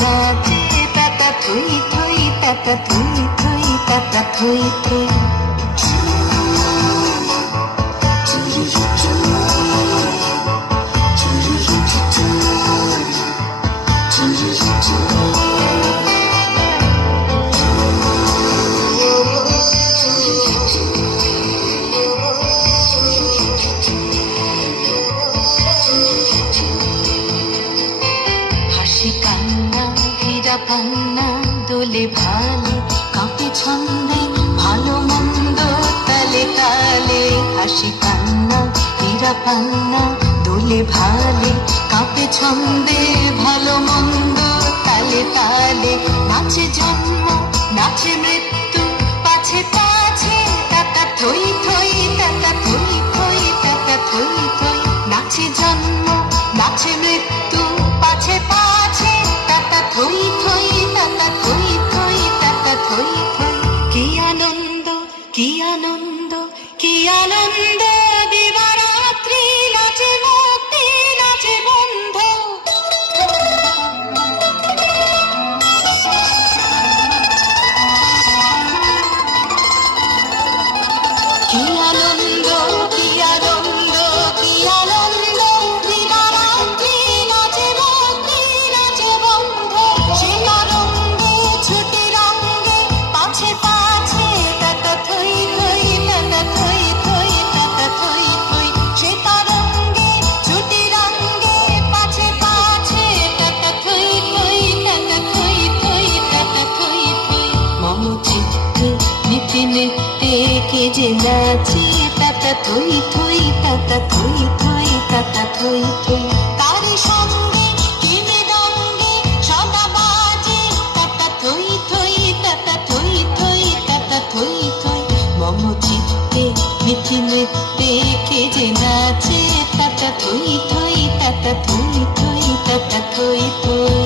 নাচে তাতা থই থই তাতা থই থই তাতা থই থই। হাসি কান্না হীরা পান্না দোলে ভালে কাঁপে ছন্দে ভালো মন্দ তালে তালে। হাসি কান্না হীরা পান্না দোলে ভালে কাঁপে ছন্দে ভালো মন্দ তালে তালে। নাচে জন্ম নাচে মৃত্যু পাছে পাছে তাতা থই থই তাতা থই থই তাতা থই থই। নাচে জন্ম নাচে মৃত্যু পাছে পাছে তাতা থই থই তাতা থই থই তাতা থই থই। কি আনন্দ কি আনন্দ কি আনন্দ দিবারাত্রি নাচে ভক্তি নাচে বন্ধ। কি আনন্দ কি আনন্দ কি আনন্দ দিবারাত্রি নাচে ভক্তি নাচে বন্ধ। সে তরঙ্গে ছুটি রঙ্গে পাছে পাছে তাতা থই থই তাতা থই থই তাতা থই থই। সে তরঙ্গে ছুটি রঙ্গে পাছে পাছে তাতা থই থই তাতা থই থই তাতা থই থই। মম চিত্তে নিতে নিতে কে যে নাচে তাতা থই থই তাতা থই থই তাতা থই থই। তারি সঙ্গে কি মৃদঙ্গে সদা বাজে তাতা থই থই তাতা থই থই তাতা থই থই। মম চিত্তে নিতে নিতে কে যে নাচে তাতা থই থই তাতা থই থই তাতা থই থই।